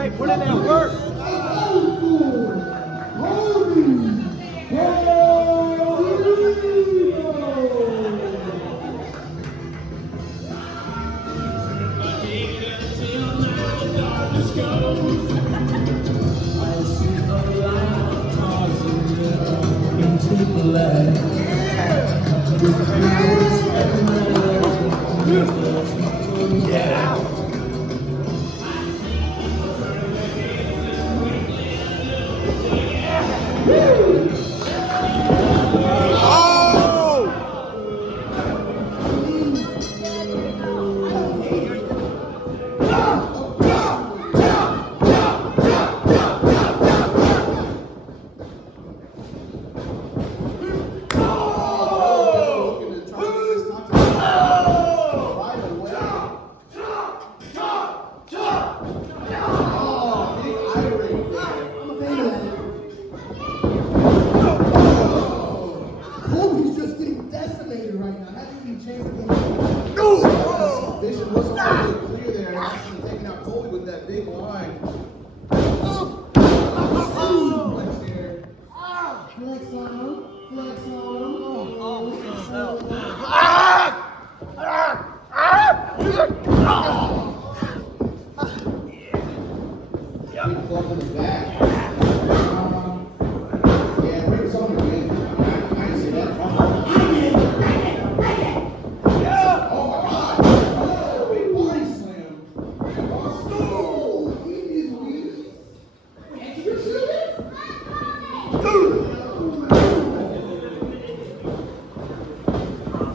CWA, put in that work. Colby's just getting decimated right now. Hasn't even changed the game. Vision wasn't really clear there. Actually taking out Colby with that big line. Flex on him. Flex on him. Big club in the back. Yeah, Rick's on the win. I didn't see that. Oh my God! Oh, big body slam. Oh, he is weird. Extra shooting?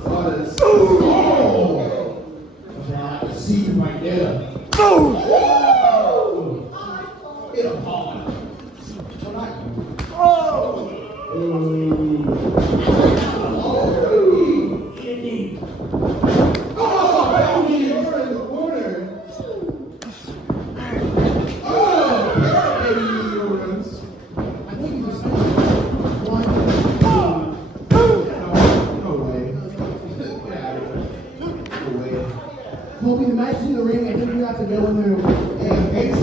Sawdust. Oh! I see him right there. Hit him hard. Colby, the match is in the ring. I think we have to go in there. Hey, let's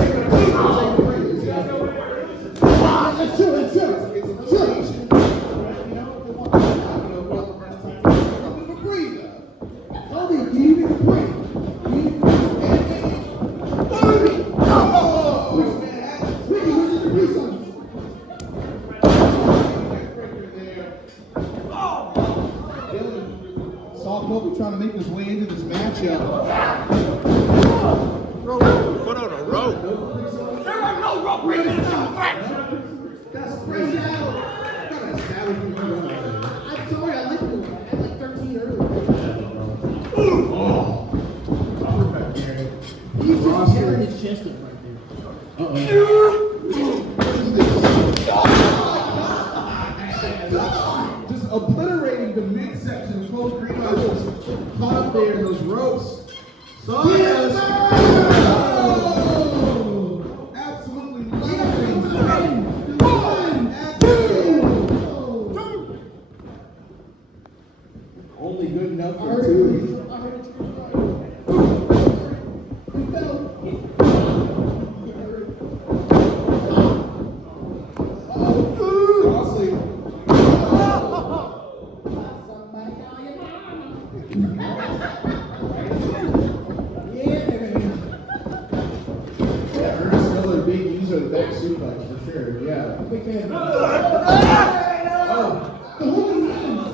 do it. Let's do it. It's a rotation. Colby, you need to breathe. Ricky, where's the breeze on? Saw Colby trying to make his way into this matchup. Put on a rope. There are no rope breaks in this match. That's crazy. I'm sorry, I like you. I had like 13 earlier. He's just tearing his chest up right there. Just obliterating the midsection of Corino. Was caught up there in those ropes. Sawdust! Absolutely nothing. Only good enough for two. Crossley. Big user of the back suplex for sure, yeah. Big fan. Oh, the holding hands.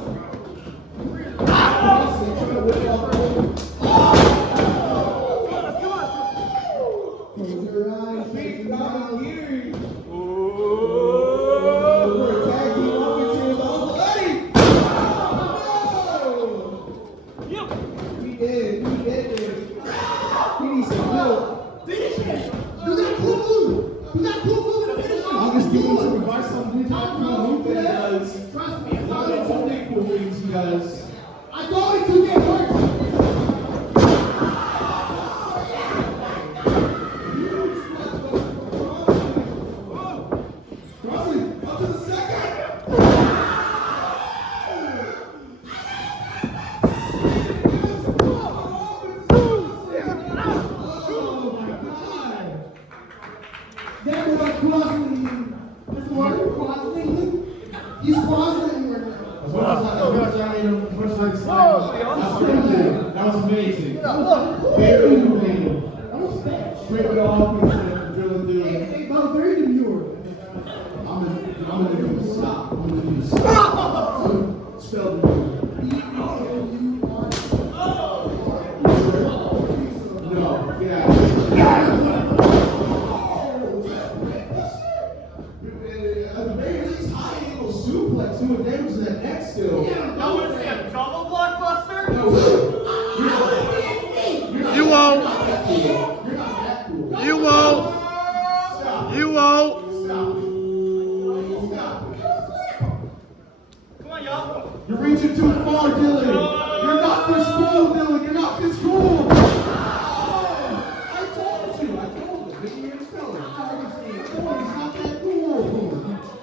Crossley trying to whip off Colby. Close your eyes. Big dog here. For a tag team offense with all the buddy. He did. He needs some help. Finish it. Do that cool move. Do that cool move and finish it. I'm just giving some advice on who talking about who does. Trust me, it's not it's only cool things, you guys. I thought it to get hurt. Crossley, up to the second. That was amazing. Very innovative. Straight with the offense, drilling through. Hey, I'm very demure. I'm gonna do a stop. I'm gonna do a stop. Spell the word. No, get out of here. At the very least, high angle suplex, doing damage to that neck still. No one's a double blockbuster? No, You won't. you're not that cool. You won't. Stop. You won't. Stop. Stop. Come on, y'all. You're reaching too far, Dylan. You're not this cool, Dylan. You're not this cool. I told you. Maybe you're just telling. I told you he's not that cool.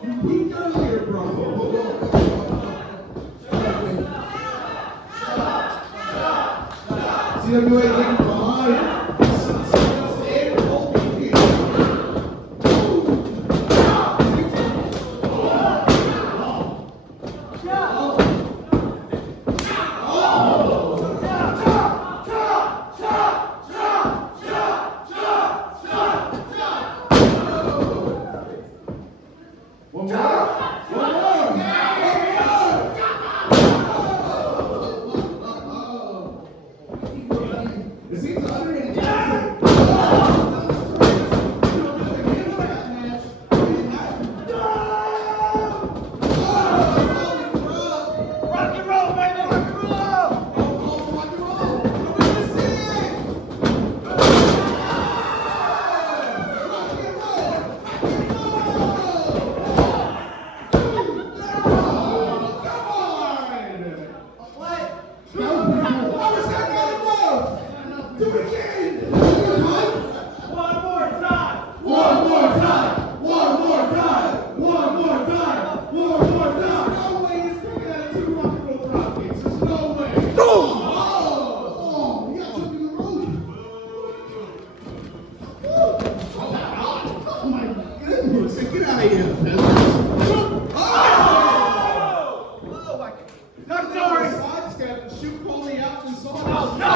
You peaked earlier, bro. CWA getting behind. And Colby here. One more. It seems underrated. Rock and roll, baby! Rock and roll! Get out of here. No, sorry! Sidestep and shoot Colby out and Sawdust. No!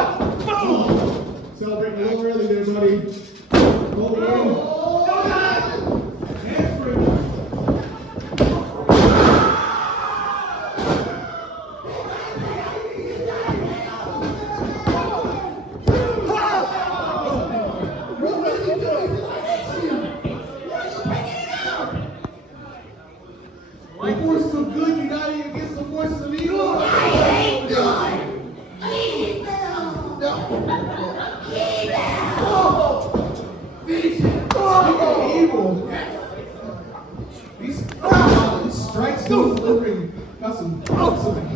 Boom! Celebrate a little early there, buddy. Colby in. Handspring. My voice is so good, you're not even against the voices of evil. Evil. These strikes he's delivering got some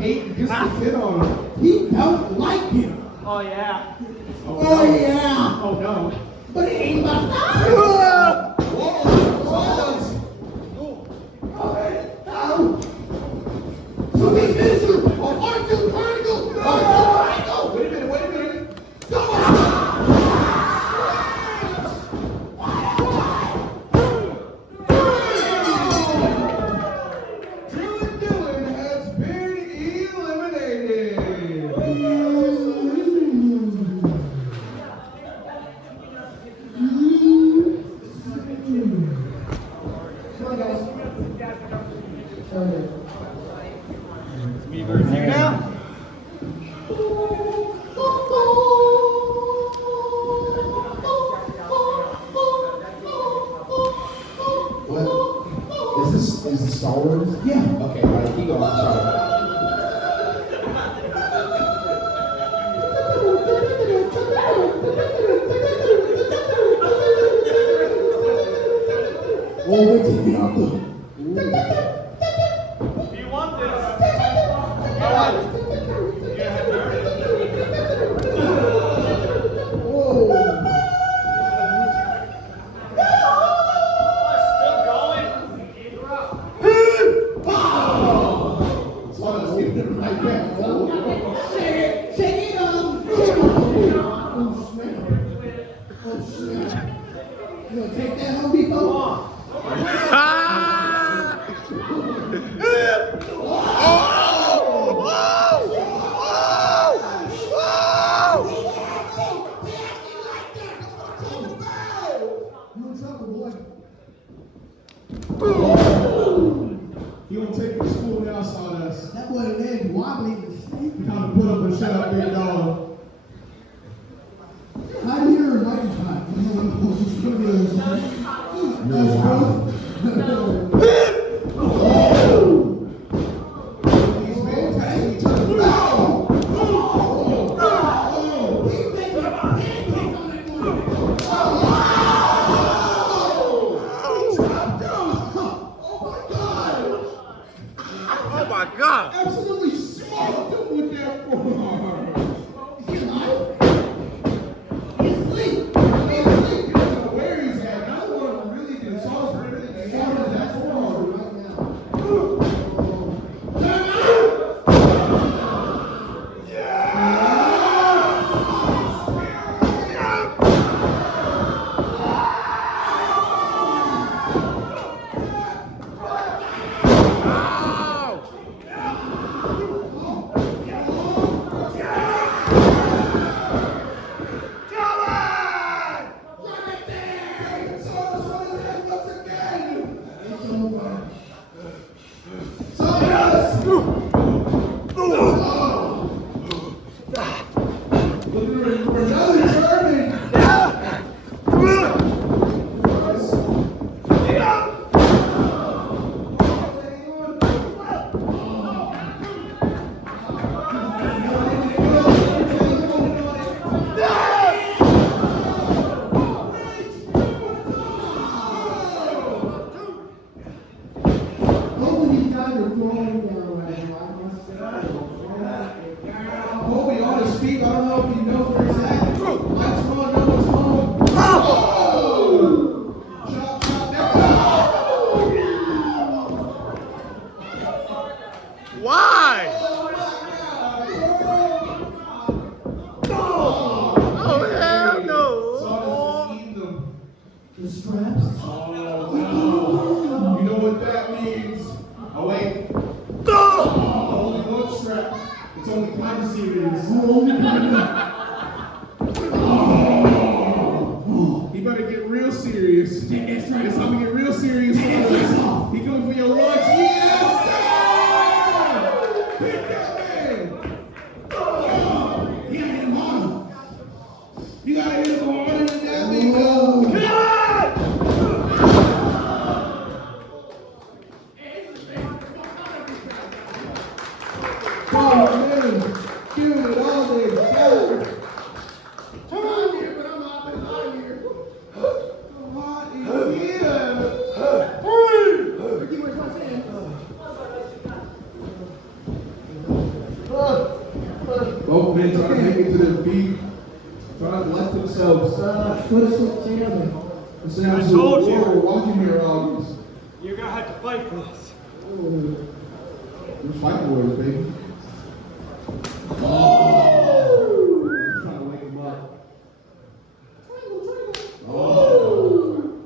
hate and discontent on him. He don't like him. Oh, yeah. Oh yeah. Oh no. But it ain't my time. So these ministers are hard to vertical. Wait a minute. Come on. Dylan has been eliminated. Come on, guys. Me versus you now? What? Is this Star Wars? Yeah. Okay, all right, keep going. I'm sorry. Oh, wait till you get out there. Do you want this? All right. You have to earn it. Whoa. Still going? Sawdust giving it right back. Shake it up. Oh, snap. You gonna take that Home Depot? He gonna take you to school now, Sawdust. That boy legs wobbly. You kind of put up and shut up, big dog. I hear a microphone. These men tagging each other. Oh my God! Absolutely smoked him with that forearm. Is he alive? He's asleep. He's asleep. You don't know where he's at. I don't want to really do sauce for everything. He's on that forearm right now. Colby on his feet. I don't know if he knows where he's at. Lights on, no one's home. Oh! Chop, chop, Why? Oh hell no! Sawdust is eating them. The straps. Oh, no. You know what that means? Oh, wait. Only one strap. It's only kind of serious. He better get real serious. It's time to get real serious. He coming for your lunch. Yes, sir! Hit that man! You gotta hit him harder. You gotta hit him harder than that, big dog. Oh, man. Feel it all day. I'm out here, but I'm out here. I'm out here. Both men trying to make it to their feet, trying to lift themselves. It's an absolute told you. war we're watching here, August. You're gonna have to fight for this. We're fighting words, baby. Oh! Trying to wake him up. Oh!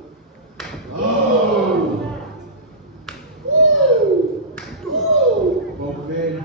Oh! Both men.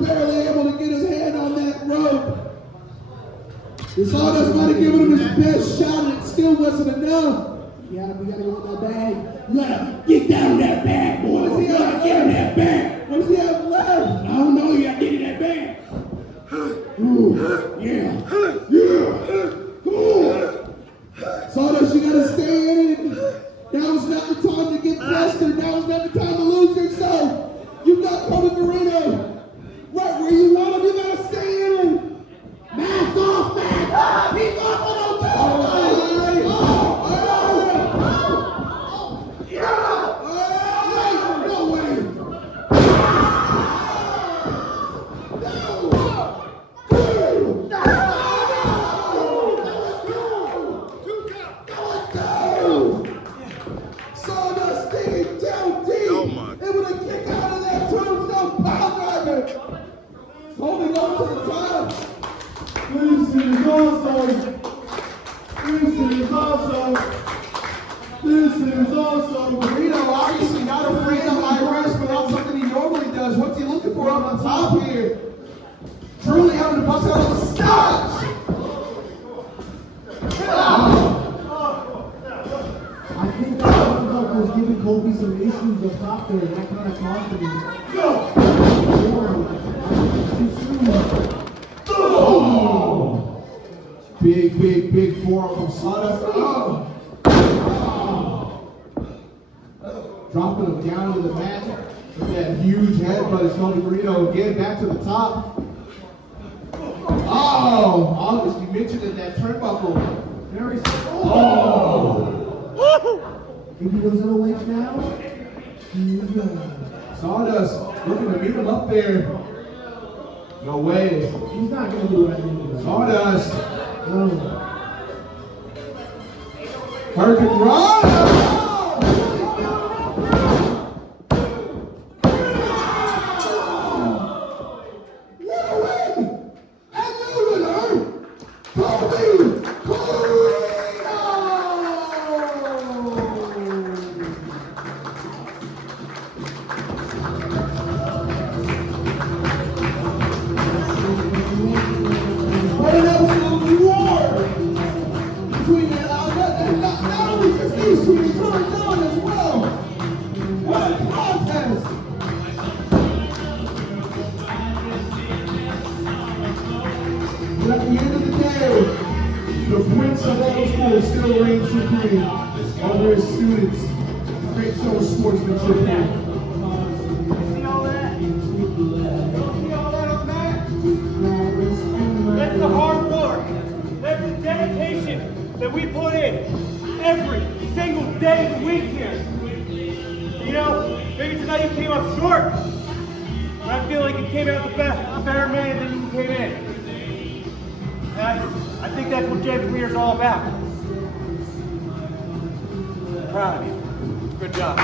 barely able to get his hand on that rope. Sawdust might have given him his best shot and it still wasn't enough. Yeah, we gotta go with that bag. You gotta get down that bag, boy. What does he have? Get in that bag. What does he have left? I don't know. You gotta get in that bag. Ooh, yeah. Yeah. Come on. Sawdust, you gotta stay in it. Now's not the time to get flustered. Now's not the time to lose yourself. You got Colby Corino right where you want him. You gotta stay in it. Mask off, mask off. Keep off on those toes. All right. No way. Sawdust digging down deep. Oh my. Able to kick out of that tombstone pile driver. Holding on to the top. This is awesome. Corino obviously not afraid of high risk without something he normally does. What's he looking for up on top here? Truly having to bust out of the stops. I think that Sawdust was giving Colby some issues up top there, and that kind of caused him. Oh! Big forearm from Sawdust. Oh! Dropping him down to the mat with that huge headbutt. It's Colby Corino again back to the top. Oh! August, you mentioned it, that turnbuckle. Very oh! If he goes awake now, he's Sawdust looking to meet him up there. No way. he's not going to do anything. Sawdust. No. Hurricane run! What a win! And the winner, Colby Corino! What an absolute war between not only just these two, but John as well. What a contest! But at the end of the day, the prince of all schools still reigns supreme over his students. Great show of sportsmanship here. See all that? See all that on that? That's the hard work. That's the dedication that we put in every single day of the week here. You know, maybe tonight you came up short. But I feel like you came out the better man than you came in. And I think that's what James Weir's all about. I'm proud of you. Good job.